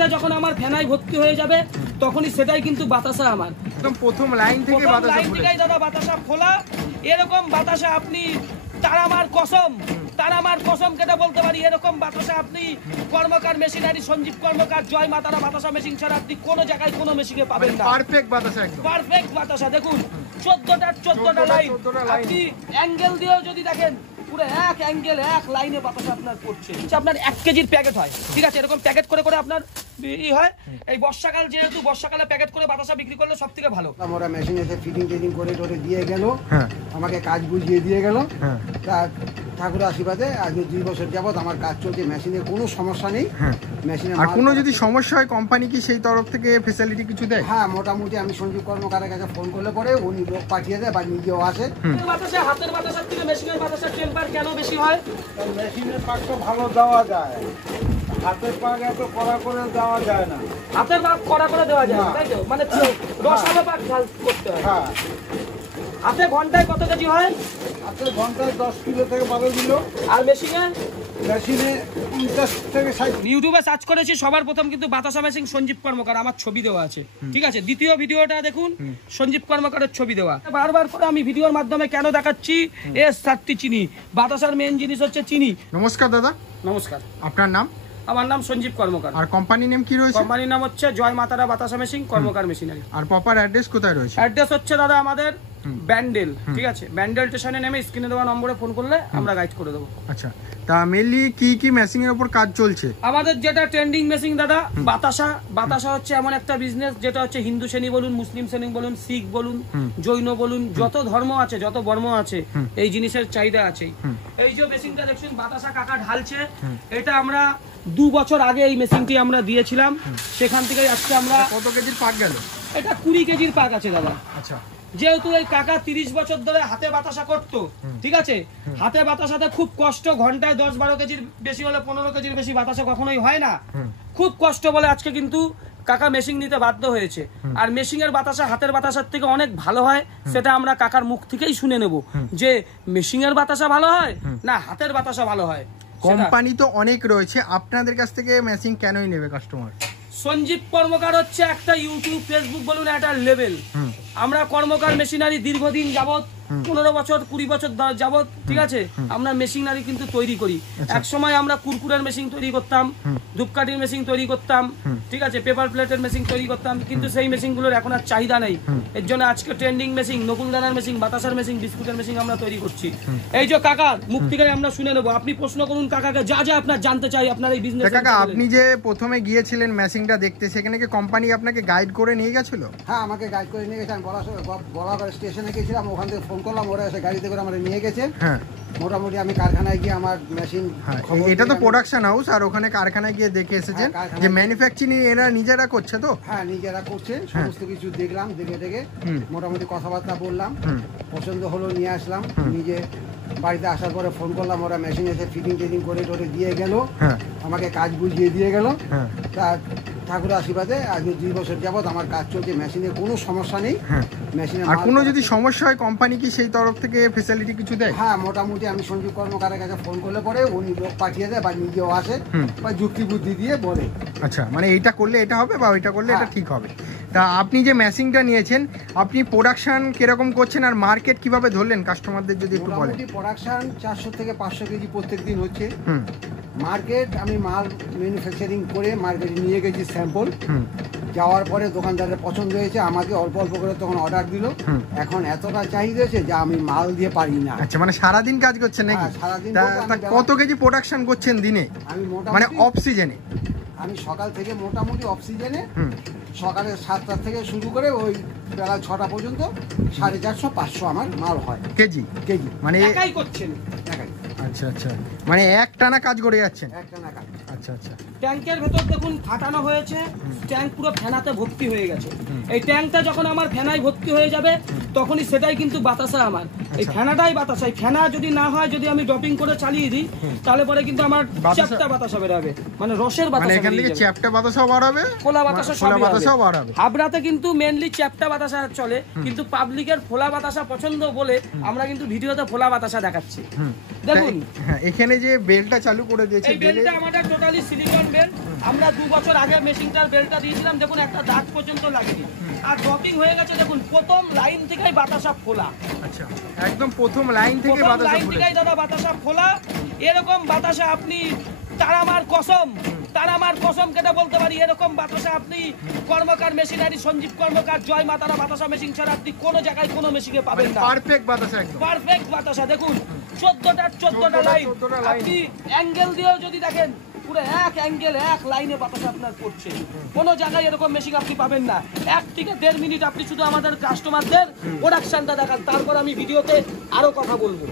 ট্যাঙ্কটা যখন আমার ফেনায় ভর্তি হয়ে যাবে তখনই সেটাই কিন্তু বাতাসা আমার একদম প্রথম লাইন থেকে বাতাসা লাইন থেকেই দাদা বাতাসা খোলা। এরকম বাতাসা আপনি তার আমার কসম কেটে বলতে পারি, এরকম বাতাসা আপনি কর্মকার মেশিনারি সঞ্জীব কর্মকার জয় মাতারা বাতাসা মেশিন ছাড়া আপনি কোনো জায়গায় কোনো মেশিনে পাবেন না। পারফেক্ট বাতাসা, একদম পারফেক্ট বাতাসা। দেখুন 14টা লাইন, আপনি অ্যাঙ্গেল দিয়েও যদি দেখেন পুরো এক অ্যাঙ্গেল এক লাইনে বাতাসা আপনার পড়ছে। আপনার 1 কেজির প্যাকেট হয়, ঠিক আছে, এরকম প্যাকেট করে করে আপনার হয়। এই বর্ষাকাল, যেহেতু বর্ষাকালে প্যাকেট করে বাতাসা বিক্রি করলে সব থেকে ভালো। আমরা মেশিন এসে ফিটিং করে দিয়ে গেল, আমাকে কাজ বুঝিয়ে দিয়ে গেল। ঠাকুরের আশীর্বাদে আজ 2 বছর যাবত আমার কাজ চলছে, মেশিনে কোনো সমস্যা নেই। মেশিনে আর কোনো যদি সমস্যা হয় কোম্পানি কি সেই তরফ থেকে ফ্যাসিলিটি কিছু দেয়? হ্যাঁ, মোটামুটি আমি সঞ্জীব কর্মকারের কাছে ফোন করলে পরে উনি লোক পাঠিয়ে দেয় বা নিজেও আসে। বাতাসা হাতের বাতাসার থেকে মেশিনের বাতাসার টেম্পার কেন বেশি হয়? মেশিনের পাকটা ভালো দেওয়া যায়, হাতের পাক এত কড়া করে দেওয়া যায় না। হাতের পাক কড়া করে দেওয়া যায়, তাই তো? মানে রসালো পাক ঝাল করতে হয়। হ্যাঁ, হাতে ঘন্টায় কত কেজি হয়? হাতের ঘন্টায় 10 কিলো থেকে 12 কিলো। আর মেশিনে 50 থেকে 60। ইউটিউবে সার্চ করেছি, সবার প্রথম কিন্তু বাতাসা মেশিন সঞ্জীব কর্মকার, আমার ছবি দেওয়া আছে, ঠিক আছে। দ্বিতীয় ভিডিওটা দেখুন, সঞ্জীব কর্মকারের ছবি দেওয়া। বারবার করে আমি ভিডিওর মাধ্যমে কেন দেখাচ্ছি, S30 চিনি, বাতাসার মেইন জিনিস হচ্ছে চিনি। নমস্কার দাদা। নমস্কার। আপনার নাম? আমার নাম সঞ্জীব কর্মকার। আর কোম্পানির নাম কি রয়েছে? কোম্পানির নাম হচ্ছে জয় মাতারা বাতাসা মেশিন কর্মকার মেশিনারি। আর প্রপার অ্যাড্রেস কোথায় রয়েছে? অ্যাড্রেস হচ্ছে দাদা আমাদের ব্যান্ডেল, ঠিক আছে, ব্যান্ডেল স্টেশনে নেমে স্ক্রিনে দেওয়া নম্বরে ফোন করলে আমরা গাইড করে দেবো। আচ্ছা, তা মেনলি কি মেশিং এর উপর কাজ চলছে? আমাদের যেটা ট্রেন্ডিং মেশিন দাদা বাতাসা হচ্ছে এমন একটা বিজনেস যেটা হচ্ছে হিন্দু শ্রেণী বলুন, মুসলিম শ্রেণী বলুন, শিখ বলুন, জৈন বলুন, যত ধর্ম আছে, যত বর্ম আছে, এই জিনিসের চাহিদা আছে। এই যে মেশিনটা দেখছেন বাতাসা কাকা ঢালছে, এটা আমরা 2 বছর আগে এই মেশিনটি আমরা দিয়েছিলাম, সেখান থেকে আজকে আমরা। কত কেজির পাক গেল? এটা 20 কেজির পাক আছে দাদা। আচ্ছা, যেহেতু এই কাকা 30 বছর ধরে হাতে বাতাসা করতো, ঠিক আছে, হাতে বাতাসাতে খুব কষ্ট, ঘন্টায় 10-12 কেজির বেশি হলে 15 কেজির বেশি বাতাসা কখনোই হয় না, খুব কষ্ট বলে আজকে কিন্তু কাকা মেশিন নিতে বাধ্য হয়েছে। আর মেশিনের বাতাসা হাতের বাতাসার থেকে অনেক ভালো হয়, সেটা আমরা কাকার মুখ থেকেই শুনে নেব যে মেশিনের বাতাসা ভালো হয় না হাতের বাতাসা ভালো হয়। কোম্পানি তো অনেক রয়েছে, আপনাদের কাছ থেকে মেশিন কেনই নেবে কাস্টমার? সঞ্জীব কর্মকার হচ্ছে একটা ইউটিউব ফেসবুক বলুন একটা লেভেল। আমরা কর্মকার মেশিনারি দীর্ঘদিন যাবত 15 বছর 20 বছর যাবত, ঠিক আছে, আমরা মেশিনারি কিন্তু তৈরি করি। এক সময় আমরা কুরকুরের মেশিন তৈরি করতাম, ধূপকাঠির মেশিন তৈরি করতাম, ঠিক আছে, পেপার প্লেটের মেশিন তৈরি করতাম, কিন্তু সেই মেশিনগুলোর এখন আর চাহিদা নেই। এর জন্য আজকে ট্রেন্ডিং মেশিন, নকুলদানার মেশিন, বাতাসার মেশিন, বিস্কুটের মেশিন আমরা তৈরি করছি। এই যে কাকার মুখ থেকে আমরা শুনে নেবো, আপনি প্রশ্ন করুন কাকাকে যা যা আপনার জানতে চাই আপনার এই বিজনেস। কাকা, আপনি যে প্রথমে গিয়েছিলেন মেশিনটা দেখতে, সেখানে কি কোম্পানি আপনাকে গাইড করে নিয়ে গেছিল? হ্যাঁ, আমাকে গাইড করে নিয়ে গেছে। আমি বলাগড় স্টেশনে গেছিলাম, ওখান থেকে ফোন করলাম, ওরা এসে গাড়িতে করে আমরা নিয়ে গেছে। হ্যাঁ, মোটামুটি আমি কারখানায় গিয়ে আমার মেশিন, এটা তো প্রোডাকশন হাউস, আর ওখানে কারখানায় গিয়ে দেখে এসেছেন যে ম্যানুফ্যাকচারিং এরা নিজেরা করছে তো? হ্যাঁ, নিজেরা করছে, সমস্ত কিছু দেখলাম, দেখে মোটামুটি কথাবার্তা বললাম, পছন্দ হলো, নিয়ে আসলাম। নিজে বাড়িতে আসার পরে ফোন করলাম, ওরা মেশিন এসে ফিটিং করে দিয়ে গেল, আমাকে কাজ বুঝিয়ে দিয়ে গেল। তা ঠাকুরের আশীর্বাদে আজ 2 বছর যাবত আমার কাজ চলছে, মেশিনে কোনো সমস্যা নেই। মেশিনে আর কোনো যদি সমস্যা হয় কোম্পানি কি সেই তরফ থেকে ফ্যাসিলিটি কিছু দেয়? হ্যাঁ, মোটামুটি আমি সঞ্জীব কর্মকারের কাছে ফোন করলে পরে উনি লোক পাঠিয়ে দেয় বা নিজেও আসে বা যুক্তি বুদ্ধি দিয়ে বলে। আচ্ছা, মানে এইটা করলে এটা হবে বা ওইটা করলে এটা ঠিক হবে। তা আপনি যে মেশিনটা নিয়েছেন, আপনি প্রোডাকশন কিরকম করছেন আর মার্কেট কিভাবে ধরলেন কাস্টমারদের যদি একটু বলেন? প্রোডাকশন 400 থেকে 500 কেজি প্রত্যেক দিন হচ্ছে। মার্কেট আমি মাল ম্যানুফ্যাকচারিং করে মার্কেটে নিয়ে গেছি স্যাম্পল, যাওয়ার পরে দোকানদারের পছন্দ হয়েছে, আমাকে অল্প অল্প করে তখন অর্ডার দিল। এখন এতটা চাহিদা হয়েছে যে আমি মাল দিয়ে পারি না। আচ্ছা, মানে সারাদিন কাজ করছেন নাকি? সারাদিন। কত কেজি প্রোডাকশন করছেন দিনে, মানে অফ সিজনে? আমি সকাল থেকে মোটামুটি অফ সিজনে সকালে 7টা থেকে শুরু করে ওই বেলা 6টা পর্যন্ত 450-500 আমার মাল হয় কেজি। মানে একাই করছেন? একাই। আচ্ছা আচ্ছা, মানে একটানা কাজ করে যাচ্ছেন? একটানা কাজ। আচ্ছা আচ্ছা। ট্যাঙ্কের ভেতর দেখুন ফাটানো হয়েছে, ট্যাঙ্ক পুরো ফেনাতে ভর্তি হয়ে গেছে। এই ট্যাঙ্কটা যখন আমার ফেনায় ভর্তি হয়ে যাবে তখনই সেটাই কিন্তু বাতাসা আমার। এই ফেনাটাই বাতাসা। এই ফেনা যদি না হয়, যদি আমি ড্রপিং করে চালিয়ে দিই, তাহলে পরে কিন্তু আমার চ্যাপ্টা বাতাসা বেরোবে, মানে রসের বাতাসা। মানে এখান থেকে চ্যাপ্টা বাতাসাও বাড়াবে, ফোলা বাতাসাও বাড়াবে। হাবড়াতে কিন্তু মেইনলি চ্যাপ্টা বাতাসা চলে, কিন্তু পাবলিকের ফোলা বাতাসা পছন্দ বলে আমরা কিন্তু ভিডিওতে ফোলা বাতাসা দেখাচ্ছি। দেখুন এখানে যে বেলটা চালু করে দিয়েছে, এই বেলটা আমাদের টোটালি সিলিকন বেল। আমরা 2 বছর আগে মেশিনটার বেলটা দিয়েছিলাম, দেখুন একটা দাগ পর্যন্ত লাগেনি, আর ড্রপিং হয়ে গেছে। দেখুন প্রথম লাইন থেকেই বাতাসা খোলা। আচ্ছা, একদম প্রথম লাইন থেকে প্রথম বাতাসা লাইন খুলে। থেকেই দাদা বাতাসা খোলা। এরকম বাতাসা আপনি তারামার কসম কেটে বলতে পারি, এরকম বাতাসা আপনি কর্মকার মেশিনারি, সঞ্জীব কর্মকার, জয় মাতারা বাতাসা মেশিন ছাড়া আপনি কোনো জায়গায় কোনো মেশিনে পাবেন না। পারফেক্ট বাতাসা, একদম পারফেক্ট বাতাসা। দেখুন 14টা লাইন, আপনি অ্যাঙ্গেল দিয়েও যদি দেখেন পুরো এক অ্যাঙ্গেল এক লাইনে বাতাসা আপনার পড়ছে। কোনো জায়গায় এরকম মেশিন আপনি পাবেন না। 1 থেকে 1.5 মিনিট আপনি শুধু আমাদের কাস্টমারদের প্রোডাকশনটা দেখান, তারপর আমি ভিডিওতে আরো কথা বলবো।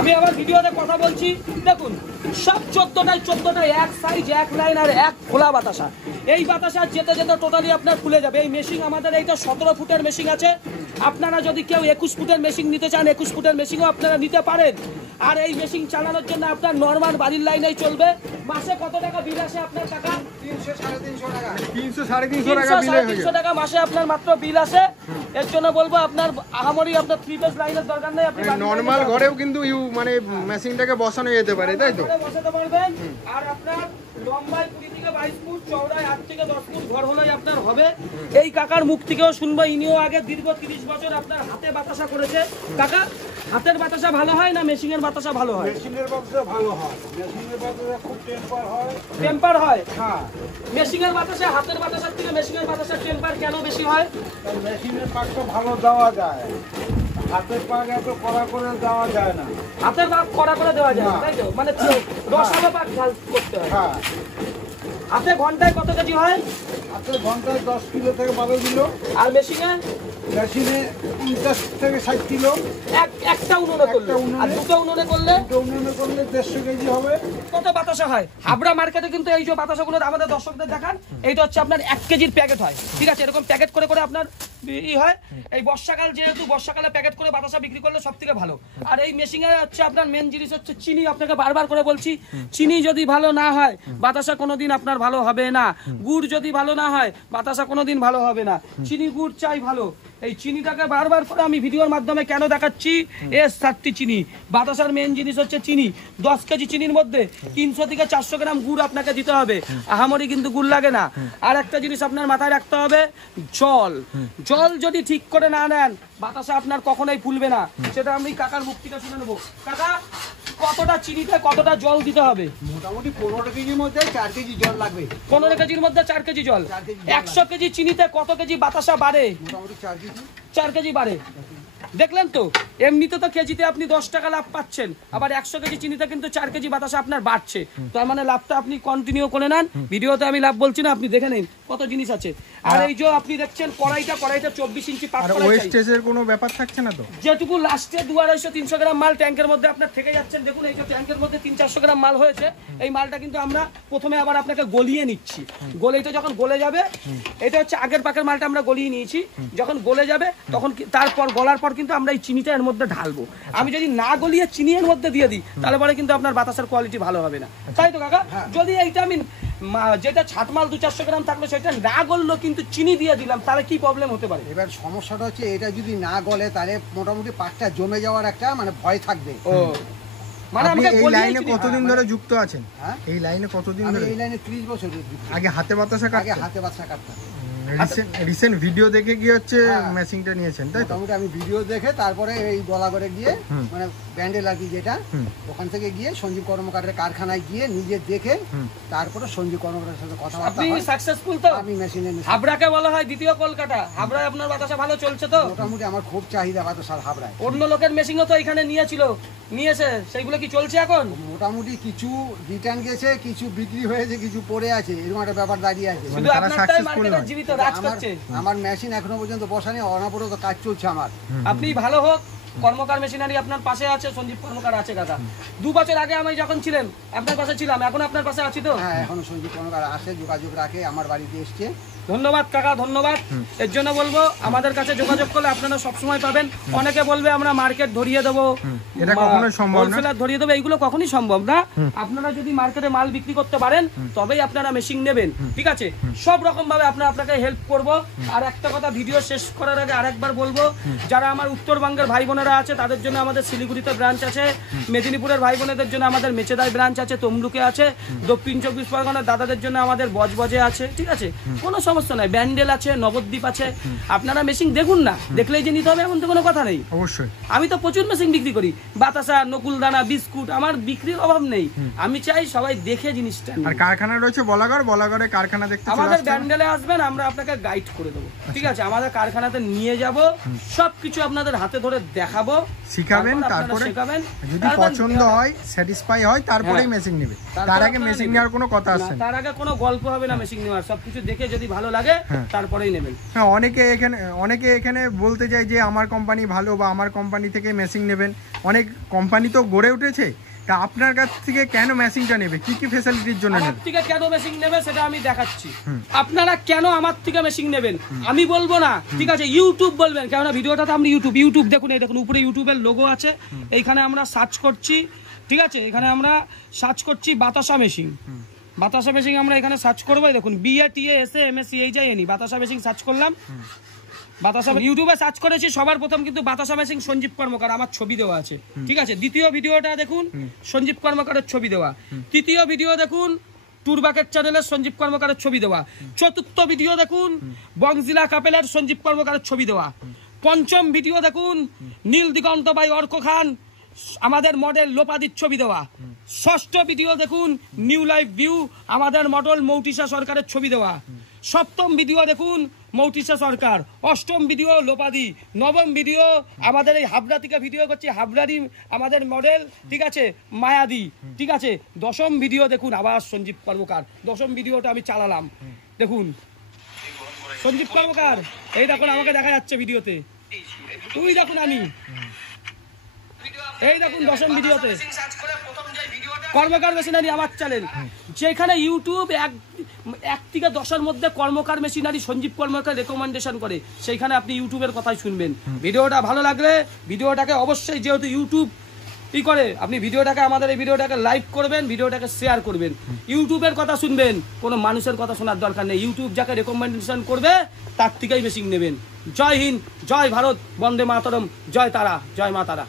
আমি আবার ভিডিওতে কথা বলছি, দেখুন সব 14টায় এক সাইজ, এক লাইন আর এক খোলা বাতাসা। এই বাতাসা যেতে যেতে টোটালি আপনার খুলে যাবে। এই মেশিন আমাদের এইটা 17 ফুটের মেশিন আছে। আপনারা যদি কেউ 21 ফুটের মেশিন নিতে চান, 21 ফুটের মেশিনও আপনারা নিতে পারেন। আর এই মেশিন চালানোর জন্য আপনার নর্মাল বাড়ির লাইনেই চলবে। মাসে কত টাকা বিল আসে আপনার টাকা? 300-350 টাকা। 300-350 টাকা বিল হয়ে 300-350 টাকা মাসে আপনার মাত্র বিল আসে। এর জন্য বলবো আপনার আহামরি আপনার 3 ফেজ লাইনের দরকার নেই। আপনি নরমাল ঘরেও কিন্তু মানে মেশিনটাকে বসানো যেতে পারে, তাই তো? বসাতে পারবেন। আর আপনার লম্বায় 20 থেকে 22 ফুট, চওড়ায় 8 থেকে 10 ফুট ঘর হলেই আপনার হবে। এই কাকার মুখ থেকেও শুনবো, ইনিও আগে দীর্ঘ 30 বছর আপনার হাতে বাতাসা করেছে। কাকা, হাতের বাতাসা ভালো হয় না মেশিনের বাতাসা ভালো হয়? মেশিনের বাতাসা ভালো হয়, মেশিনের বাতাসা খুব টেম্পার হয়। টেম্পার হয়? হ্যাঁ, মেশিনের বাতাসা হাতের বাতাসার থেকে মেশিনের বাতাসা টেম্পার কেন বেশি হয়? তাই মেশিনের পাকটা ভালো দেওয়া যায়, হাতের পাক এত কড়া করে দেওয়া যায় না। হাতের পাক কড়া করে দেওয়া যায় না, না। তাই তো? মানে রসালো পাক ঝাল করতে হয়। হ্যাঁ, হাতে ঘন্টায় কত কেজি হয়? হাতের ঘন্টায় 10 কিলো থেকে 12 কিলো, আর মেশিনে মেশিনে 50 থেকে 60 কিলো। একটা উনুনে করলে, একটা উনুনে। আর দুটো উনুনে করলে উনুনে করলে 150 কেজি হবে। কত বাতাসা হয়? হাবড়া মার্কেটে কিন্তু এই যে বাতাসাগুলো আমাদের দর্শকদের দেখান, এইটা হচ্ছে আপনার 1 কেজির প্যাকেট হয়, ঠিক আছে? এরকম প্যাকেট করে করে আপনার হয়। এই বর্ষাকাল, যেহেতু বর্ষাকালে প্যাকেট করে বাতাসা বিক্রি করলে সব থেকে ভালো। আর এই মেশিনে হচ্ছে আপনার মেন জিনিস হচ্ছে চিনি। আপনাকে বারবার করে বলছি, চিনি যদি ভালো না হয় বাতাসা কোনোদিন আপনার ভালো হবে না। গুড় যদি ভালো না হয় বাতাসা কোনোদিন ভালো হবে না। চিনি গুড় চাই ভালো। এই চিনিটাকে বারবার করে আমি ভিডিওর মাধ্যমে কেন দেখাচ্ছি, S30 চিনি। বাতাসার মেন জিনিস হচ্ছে চিনি। 10 কেজি চিনির মধ্যে 300 থেকে 400 গ্রাম গুড় আপনাকে দিতে হবে। আহামরি কিন্তু গুড় লাগে না। আর একটা জিনিস আপনার মাথায় রাখতে হবে, জল যদি ঠিক করে না নেন বাতাসা আপনার কখনোই ফুলবে না। সেটা আমি কাকার মুখ থেকে শুনে নেবো। কাকা, কতটা চিনিতে কতটা জল দিতে হবে? মোটামুটি 15 কেজির মধ্যে 4 কেজি জল লাগবে। 15 কেজির মধ্যে 4 কেজি জল। 4 কেজি জল 100 কেজি চিনিতে কত কেজি বাতাসা বাড়ে? মোটামুটি 4 কেজি। 4 কেজি বাড়ে। দেখলেন তো, এমনিতে তো কেজিতে আপনি 10 টাকা লাভ পাচ্ছেন, আবার 100 কেজি চিনিতে কিন্তু 4 কেজি বাতাসা আপনার বাড়ছে। তার মানে লাভটা আপনি কন্টিনিউ করে নেন। ভিডিওতে আমি লাভ বলছি না, আপনি দেখে নিন কত জিনিস আছে। আর এই যে আপনি দেখছেন কড়াইটা 24 ইঞ্চি পাক আর কড়াই। ওয়েস্টেজের কোনো ব্যাপার থাকছে না তো? যেটুকু লাস্টে 200-300 গ্রাম মাল ট্যাঙ্কের মধ্যে আপনার থেকে যাচ্ছেন, দেখুন এই যে ট্যাঙ্কের মধ্যে 300-400 গ্রাম মাল হয়েছে। এই মালটা কিন্তু আমরা প্রথমে আবার আপনাকে গলিয়ে নিচ্ছি। এটা যখন গলে যাবে, এটা হচ্ছে আগের পাকের মালটা আমরা গলিয়ে নিয়েছি। যখন গলে যাবে তখন তারপর গলার পর কিন্তু আমরা এই চিনিটা এর মধ্যে ঢালবো। আমি যদি না গলিয়ে চিনি এর মধ্যে দিয়ে দিই তাহলে পরে কিন্তু আপনার বাতাসার কোয়ালিটি ভালো হবে না, তাই তো কাকা? যদি এইটা আমি যেটা ছাটমাল 200-400 গ্রাম থাকলো সেটা না গললো কিন্তু চিনি দিয়ে দিলাম, তাহলে কি প্রবলেম হতে পারে? এবার সমস্যাটা হচ্ছে এটা যদি না গলে তাহলে মোটামুটি পাকটা জমে যাওয়ার একটা মানে ভয় থাকবে। ও মানে আপনি আমাকে এই গলিয়ে লাইনে চিনি। কতদিন ধরে যুক্ত আছেন? হ্যাঁ? এই লাইনে কতদিন আমি ধরে? এই লাইনে 30 বছর আগে হাতে বাতাসা আগে কাটতেন? হাতে বাচ্চা কাটতাম। রিসেন্ট ভিডিও দেখে কি হচ্ছে হ্যাঁ। মেশিনটা নিয়েছেন, তাই তো? মোটামুটি আমি ভিডিও দেখে তারপরে এই গলাগড়ে গিয়ে মানে ব্যান্ডেল আর কি যেটা, ওখান থেকে গিয়ে সঞ্জীব কর্মকারের কারখানায় গিয়ে নিজে দেখে তারপরে সঞ্জীব কর্মকারের সাথে কথাবার্তা আপনি হয়। সাকসেসফুল তো? আমি মেশিনে হাবড়াকে বলা হয় দ্বিতীয় কলকাতা। হাবড়ায় আপনার বাতাসা ভালো চলছে তো? মোটামুটি আমার খুব চাহিদা বাতাসার হাবড়ায়। অন্য লোকের মেশিনও তো এখানে নিয়েছে, সেইগুলো কি চলছে এখন? মোটামুটি কিছু রিটার্ন গেছে, কিছু বিক্রি হয়েছে, কিছু পড়ে আছে, এরকম একটা ব্যাপার দাঁড়িয়ে আছে। শুধু তারা আপনারটাই successful মার্কেটে নয়। জীবিত রাজ করছে। আমার মেশিন এখনো পর্যন্ত বসা নেই, অনাবরত কাজ চলছে আমার। আপনি ভালো হোক কর্মকার মেশিনারি আপনার পাশে আছে, সঞ্জীব কর্মকার আছে কাকা। 2 বছর আগে আমি যখন ছিলেন আপনার পাশে ছিলাম, এখন আপনার পাশে আছি তো। হ্যাঁ, এখনো সঞ্জীব কর্মকার আসে, যোগাযোগ রাখে, আমার বাড়িতে এসছে। ধন্যবাদ কাকা, ধন্যবাদ। এর জন্য বলবো আমাদের কাছে যোগাযোগ করলে আপনারা সবসময় পাবেন। অনেকে বলবে আমরা মার্কেট ধরিয়ে দেবো, এটা কখনোই সম্ভব না। হোলসেলার ধরিয়ে দেবো, এইগুলো কখনই সম্ভব না। আপনারা যদি মার্কেটে মাল বিক্রি করতে পারেন তবেই আপনারা মেশিন নেবেন, ঠিক আছে? সব রকম ভাবে আপনাকে হেল্প করব। আর একটা কথা ভিডিও শেষ করার আগে আরেকবার বলবো, যারা আমার উত্তরবঙ্গের ভাই বোনেরা আছে তাদের জন্য আমাদের শিলিগুড়িতে ব্রাঞ্চ আছে, মেদিনীপুরের ভাই বোনেদের জন্য আমাদের মেচেদায় ব্রাঞ্চ আছে, তমলুকে আছে, দক্ষিণ 24 পরগনার দাদাদের জন্য আমাদের বজবজে আছে, ঠিক আছে? কোনো সমস্যা নাই, ব্যান্ডেল আছে, নবদ্বীপ আছে। আপনারা মেশিন দেখুন না, দেখলেই যে নিতে হবে এমন তো কোনো কথা নেই। অবশ্যই আমি তো প্রচুর মেশিন বিক্রি করি, বাতাসা, নকুলদানা, বিস্কুট, আমার বিক্রির অভাব নেই। আমি চাই সবাই দেখে জিনিসটা নিন। আর কারখানা রয়েছে বলাগড়ে কারখানা দেখতে চলে আমাদের আসতে হবে। ব্যান্ডেলে আসবেন, আমরা আপনাকে গাইড করে দেবো, ঠিক আছে? আমাদের কারখানাতে নিয়ে যাব, সবকিছু আপনাদের হাতে ধরে দেখাবো, শিখাবেন, আপনারা তারপরে শেখাবেন। যদি তারপর পছন্দ হয়, স্যাটিসফাই হয়, তারপরেই মেশিন নেবে। তার আগে মেশিন নেওয়ার কোনো কথা আসছে না। তার আগে কোনো গল্প হবে না মেশিন নেওয়ার, সবকিছু দেখে যদি ভালো লাগে তারপরেই নেবেন। হ্যাঁ, অনেকে এখানে বলতে চায় যে আমার কোম্পানি ভালো বা আমার কোম্পানি থেকে মেশিন নেবেন। অনেক কোম্পানি তো গড়ে উঠেছে, তা আপনার কাছ থেকে কেন মেশিনটা নেবে, কি কি ফ্যাসিলিটির জন্য আমার নেবে? থেকে কেন মেশিন নেবে সেটা আমি দেখাচ্ছি। আপনারা কেন আমার থেকে মেশিন নেবেন আমি বলবো না, ঠিক আছে? ইউটিউব বলবেন, কেননা ভিডিওটা তো আমরা ইউটিউব দেখুন, এই দেখুন উপরে ইউটিউবের লোগো আছে, এইখানে আমরা সার্চ করছি, ঠিক আছে? এখানে আমরা সার্চ করছি বাতাসা মেশিন। বাতাসা মেশিন আমরা এখানে সার্চ করবো, দেখুন BATASA বাতাসা মেশিন সার্চ করলাম। বাতাসা ইউটিউবে সার্চ করেছি, সবার প্রথম কিন্তু বাতাসা মেশিন সঞ্জীব কর্মকার আমার ছবি দেওয়া আছে, ঠিক আছে? দ্বিতীয় ভিডিওটা দেখুন সঞ্জীব কর্মকারের ছবি দেওয়া। তৃতীয় ভিডিও দেখুন টুরবাকেট চ্যানেলের সঞ্জীব কর্মকারের ছবি দেওয়া। চতুর্থ ভিডিও দেখুন বংজিলা কাপেলের সঞ্জীব কর্মকারের ছবি দেওয়া। পঞ্চম ভিডিও দেখুন নীল দিগন্ত বাই অর্ক খান আমাদের মডেল লোপাদির ছবি দেওয়া। ষষ্ঠ ভিডিও দেখুন নিউ লাইফ ভিউ আমাদের মডেল মৌটিসা সরকারের ছবি দেওয়া। সপ্তম ভিডিও দেখুন মৌটিসা সরকার। অষ্টম ভিডিও লোপাদি। নবম ভিডিও আমাদের এই হাবড়া থেকে ভিডিও করছি, হাবড়ারই আমাদের মডেল, ঠিক আছে, মায়াদি, ঠিক আছে। দশম ভিডিও দেখুন আবার সঞ্জীব কর্মকার, দশম ভিডিওটা আমি চালালাম, দেখুন সঞ্জীব কর্মকার, এই দেখুন আমাকে দেখা যাচ্ছে ভিডিওতে, তুই দেখুন আমি, এই দেখুন দশম ভিডিওতে কর্মকার মেশিনারি আমার চ্যানেল, যেখানে ইউটিউব 1 থেকে 10-এর মধ্যে কর্মকার মেশিনারি সঞ্জীব কর্মকার রেকমেন্ডেশন করে, সেইখানে আপনি ইউটিউবের কথাই শুনবেন। ভিডিওটা ভালো লাগলে ভিডিওটাকে অবশ্যই, যেহেতু ইউটিউব কি করে, আপনি ভিডিওটাকে, আমাদের এই ভিডিওটাকে লাইক করবেন, ভিডিওটাকে শেয়ার করবেন। ইউটিউবের কথা শুনবেন, কোনো মানুষের কথা শোনার দরকার নেই। ইউটিউব যাকে রেকমেন্ডেশন করবে তার থেকেই মেশিন নেবেন। জয় হিন্দ, জয় ভারত, বন্দে মাতরম, জয় তারা, জয় মা তারা।